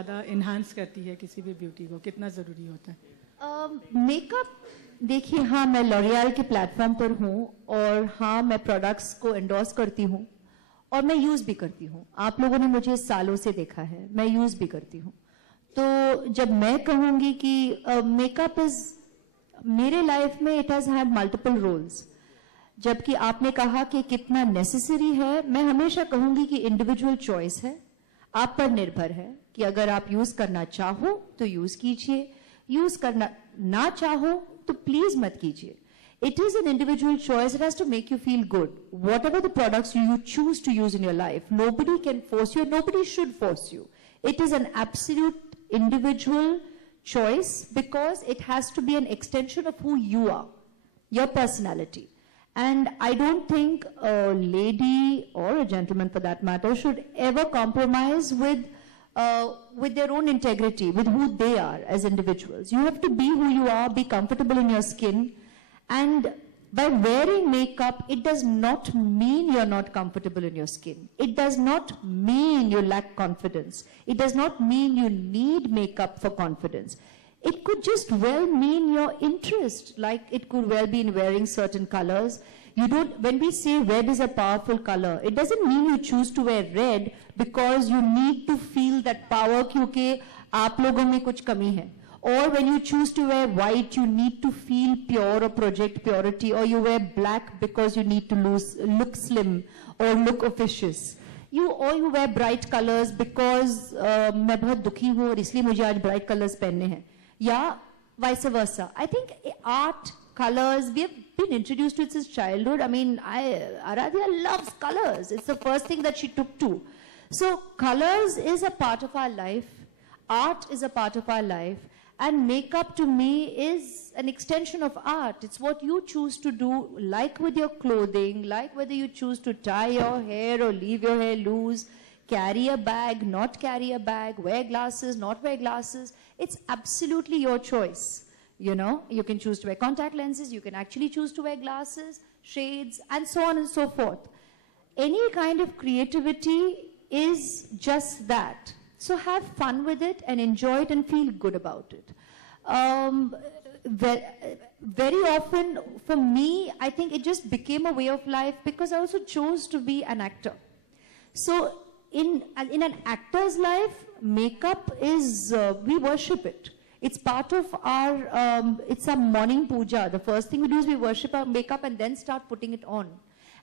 ज़्यादा इन्हांस करती है किसी भी ब्यूटी को, कितना ज़रूरी होता है? मेकअप, देखिए, हाँ, मैं लॉरियल के प्लेटफॉर्म पर हूँ और हाँ, मैं प्रोडक्ट्स को एंडोर्स करती हूँ और मैं यूज़ भी करती हूँ. आप लोगों ने मुझे सालों से देखा है, मैं यूज़ भी करती हूँ. तो जब मैं कहूँगी कि मेकअप इज़ मेरे लाइफ में, it has had multiple roles. जबकि आपने कहा कि कितना नेसेसरी है, मैं हमेशा कहूँगी कि इंडिविजुअल चॉइस है, आप पर निर्भर है कि अगर आप यूज़ करना चाहो तो यूज़ कीजिए, यूज़ करना ना चाहो तो प्लीज मत कीजिए. It is an individual choice. It has to make you feel good. Whatever the products you choose to use in your life, nobody can force you, nobody should force you. It is an absolute individual choice because it has to be an extension of who you are, your personality. And I don't think a lady or a gentleman for that matter should ever compromise with their own integrity, with who they are as individuals. You have to be who you are, be comfortable in your skin. And by wearing makeup, it does not mean you're not comfortable in your skin. It does not mean you lack confidence. It does not mean you need makeup for confidence. It could just well mean your interest, like it could well be in wearing certain colors. You don't, when we say red is a powerful color, it doesn't mean you choose to wear red because you need to feel that power क्योंकि आप लोगों में कुछ कमी है. Or when you choose to wear white, you need to feel pure or project purity, or you wear black because you need to look slim or look officious. Or you wear bright colors because मैं बहुत दुखी हूँ और इसलिए मुझे आज bright colors पहनने हैं. Yeah, vice versa. I think art, colors, we have been introduced to it since childhood. I mean, Aradhya loves colors. It's the first thing that she took to. So colors is a part of our life. Art is a part of our life. And makeup to me is an extension of art. It's what you choose to do, like with your clothing, like whether you choose to tie your hair or leave your hair loose, carry a bag, not carry a bag, wear glasses, not wear glasses. It's absolutely your choice. You know, you can choose to wear contact lenses, you can actually choose to wear glasses, shades, and so on and so forth. Any kind of creativity is just that. So have fun with it and enjoy it and feel good about it. Very often, for me, I think it just became a way of life because I also chose to be an actor. So in an actor's life, makeup is, we worship it. It's part of our, it's a morning puja. The first thing we do is we worship our makeup and then start putting it on.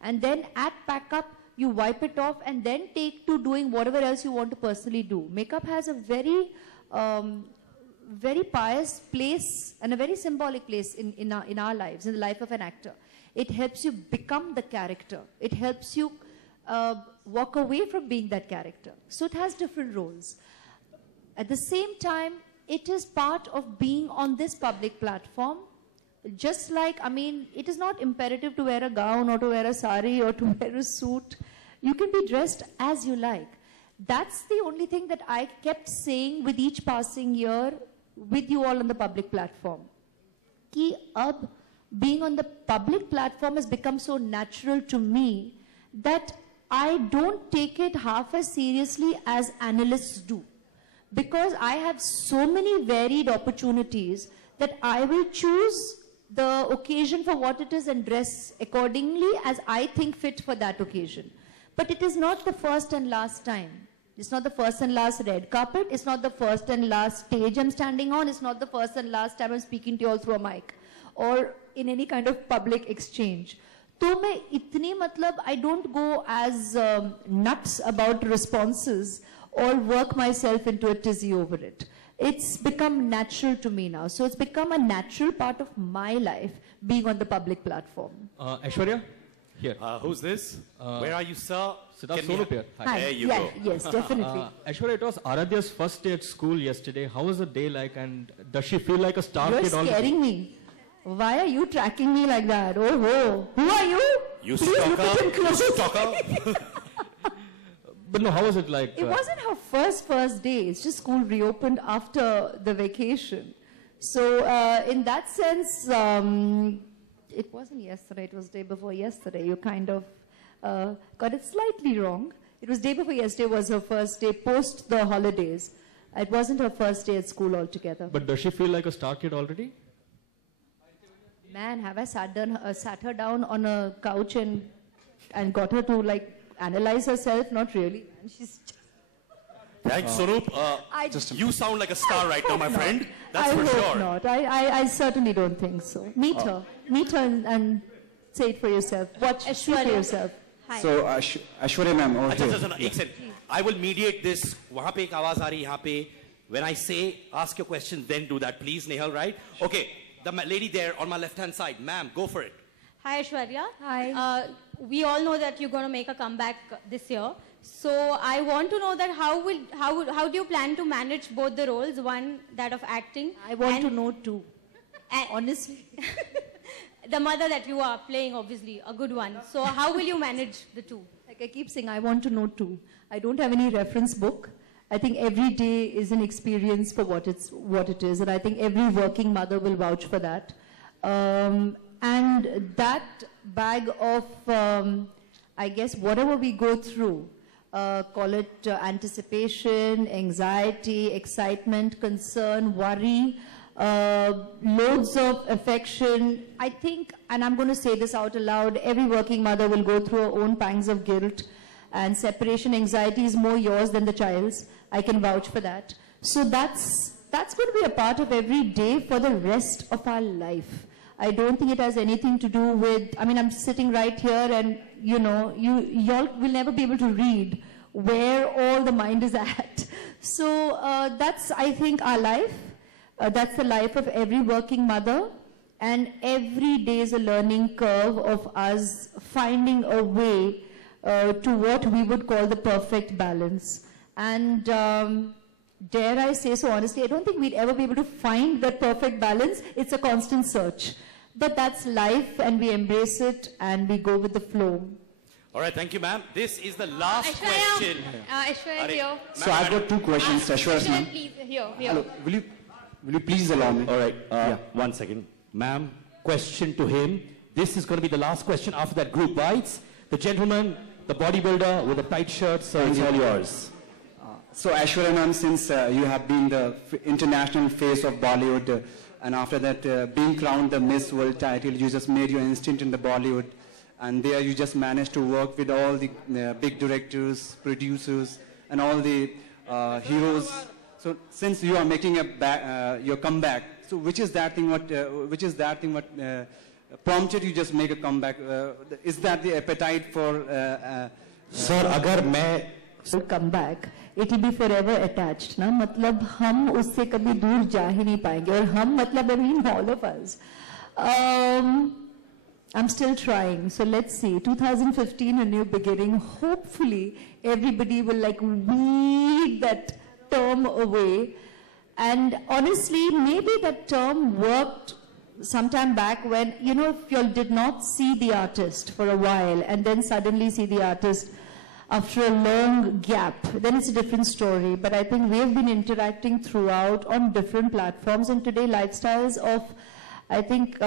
And then at pack up, you wipe it off and then take to doing whatever else you want to personally do. Makeup has a very, very pious place and a very symbolic place in our lives, in the life of an actor. It helps you become the character. It helps you walk away from being that character. So it has different roles. At the same time, it is part of being on this public platform. Just like, I mean, it is not imperative to wear a gown or to wear a sari or to wear a suit. You can be dressed as you like. That's the only thing that I kept saying with each passing year with you all on the public platform. Ki ab being on the public platform has become so natural to me that I don't take it half as seriously as analysts do. Because I have so many varied opportunities that I will choose the occasion for what it is and dress accordingly as I think fit for that occasion. But it is not the first and last time. It's not the first and last red carpet. It's not the first and last stage I'm standing on. It's not the first and last time I'm speaking to you all through a mic or in any kind of public exchange. तो मैं इतनी मतलब I don't go as nuts about responses or work myself into a tizzy over it. It's become natural to me now. So it's become a natural part of my life being on the public platform. Aishwarya, here. Who's this? Where are you, sir? Siddharth Solopier. Hi. There you Yeah, go. yes, definitely. Aishwarya, it was Aradhya's first day at school yesterday. How was the day like and does she feel like a star You're kid already? scaring me. Why are you tracking me like that? Oh, ho. Who are you? You Please look at him stalker. You close. stalker. But no, how was it like? It wasn't her first day. It's just school reopened after the vacation. So in that sense, it wasn't yesterday. It was day before yesterday. You kind of got it slightly wrong. It was day before yesterday was her first day post the holidays. It wasn't her first day at school altogether. But does she feel like a star kid already? Man, have I sat her down on a couch and got her to like analyze herself? Not really. Man. She's Thanks, Swaroop. You sound like a star right now, my friend. That's for hope sure. not. I certainly don't think so. Meet her and say it for yourself. See for yourself. Hi. So Aishwarya ma'am, over अच्छा here. अच्छा एक second. I will mediate this. वहाँ पे एक आवाज आ रही है यहाँ पे. When I say ask your questions, then do that, please, Nehal. Right? Okay. The lady there on my left-hand side, ma'am, go for it. Hi, Aishwarya. Hi. We all know that you're going to make a comeback this year. So I want to know that how do you plan to manage both the roles? One, that of acting. I want and- to know too. and- Honestly. the mother that you are playing, obviously, a good one. So how will you manage the two? Like I keep saying, I want to know too. I don't have any reference book. I think every day is an experience for what it is, and I think every working mother will vouch for that. And that bag of, I guess, whatever we go through, call it anticipation, anxiety, excitement, concern, worry, loads of affection. I think, and I'm going to say this out aloud, every working mother will go through her own pangs of guilt, and separation anxiety is more yours than the child's. I can vouch for that. So that's going to be a part of every day for the rest of our life. I don't think it has anything to do with, I mean, I'm sitting right here and, y'all will never be able to read where all the mind is at. So that's, I think, our life. That's the life of every working mother. And every day is a learning curve of us finding a way to what we would call the perfect balance. And dare I say so honestly, I don't think we'd ever be able to find that perfect balance. It's a constant search. But that's life, and we embrace it, and we go with the flow. All right, thank you, ma'am. This is the last question. Aishwarya here. So I've got two questions, Aishwarya ma'am. Please, here. Hello, will you please allow me? All right, 1 second. Ma'am, question to him. This is going to be the last question after that group bites. The gentleman, the bodybuilder with the tight shirt, so it's all yours. So Aishwarya ma'am, since you have been the international face of Bollywood, and after that being crowned the Miss World title, you just made your instinct in the Bollywood, and there you just managed to work with all the big directors, producers, and all the heroes. So since you are making your comeback, so which is that thing what prompted you just make a comeback? Is that the appetite for? Sir, अगर मैं will come back, it will be forever attached. ना मतलब हम उससे कभी दूर जा ही नहीं पाएंगे, और हम मतलब I mean all of us. I'm still trying, so let's see. 2015, a new beginning. Hopefully, everybody will like weed that term away. And honestly, maybe that term worked sometime back when, if you all did not see the artist for a while and then suddenly see the artist after a long gap, then it's a different story. But I think we have been interacting throughout on different platforms, and today lifestyles of, I think,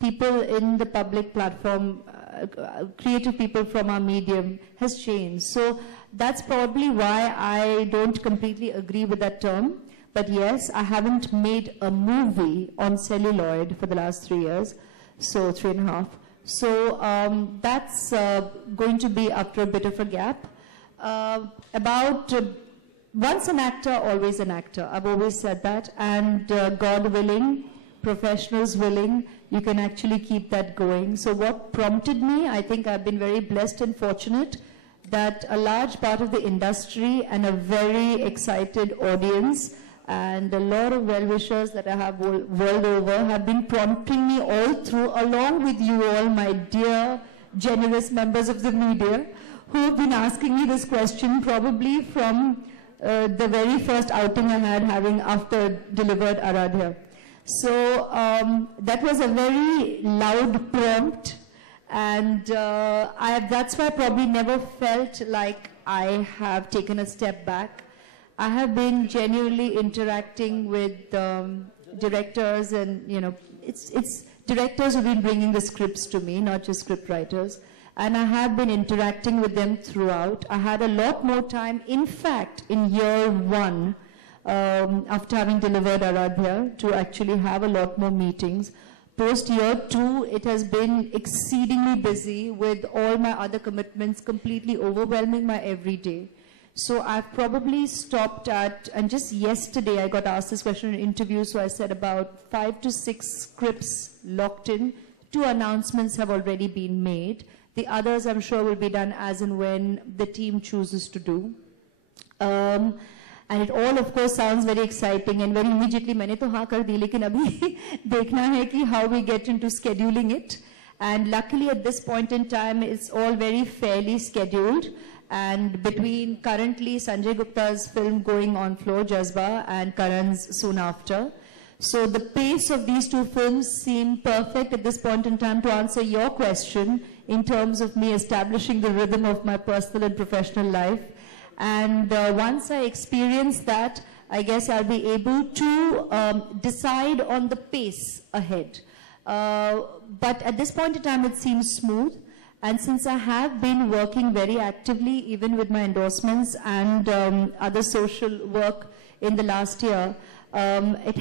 people in the public platform, creative people from our medium has changed. So that's probably why I don't completely agree with that term. But yes, I haven't made a movie on celluloid for the last 3 years, so 3.5. So that's going to be after a bit of a gap. Once an actor, always an actor. I've always said that. And God willing, professionals willing, you can actually keep that going. So what prompted me, I think I've been very blessed and fortunate that a large part of the industry and a very excited audience and a lot of well-wishers that I have world over have been prompting me all through, along with you all, my dear, generous members of the media, who have been asking me this question probably from the very first outing I had having after delivered Aradhya. So that was a very loud prompt, and that's why I probably never felt like I have taken a step back. I have been genuinely interacting with directors, and it's directors who've been bringing the scripts to me, not just script writers. And I have been interacting with them throughout. I had a lot more time. In fact, in year one, after having delivered Aradhya, to actually have a lot more meetings. Post year 2, it has been exceedingly busy with all my other commitments completely overwhelming my everyday. So I've probably stopped at, and just yesterday I got asked this question in an interview, so I said about 5 to 6 scripts locked in. 2 announcements have already been made. The others I'm sure will be done as and when the team chooses to do. And it all of course sounds very exciting and very immediately मैंने तो हाँ कर दी, लेकिन अभी देखना है कि how we get into scheduling it. And luckily at this point in time it's all very fairly scheduled. And between currently Sanjay Gupta's film going on floor, Jazba, and Karan's soon after. So the pace of these 2 films seem perfect at this point in time to answer your question in terms of me establishing the rhythm of my personal and professional life. And once I experience that, I guess I'll be able to decide on the pace ahead. But at this point in time, it seems smooth. And since I have been working very actively, even with my endorsements and other social work in the last year,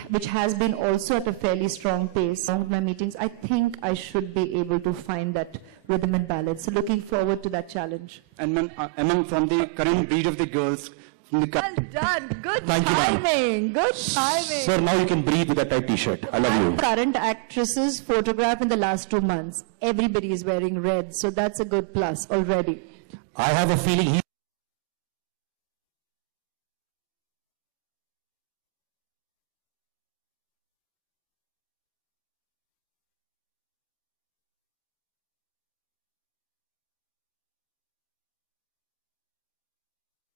which has been also at a fairly strong pace along with my meetings, I think I should be able to find that rhythm and balance. So looking forward to that challenge. And among from the current breed of the girls, from the Well done. Good Thank you, ma'am. timing. Good timing. Sir, now you can breathe with a tight t-shirt. I love you. Current actresses photographed in the last 2 months. Everybody is wearing red, so that's a good plus already. I have a feeling he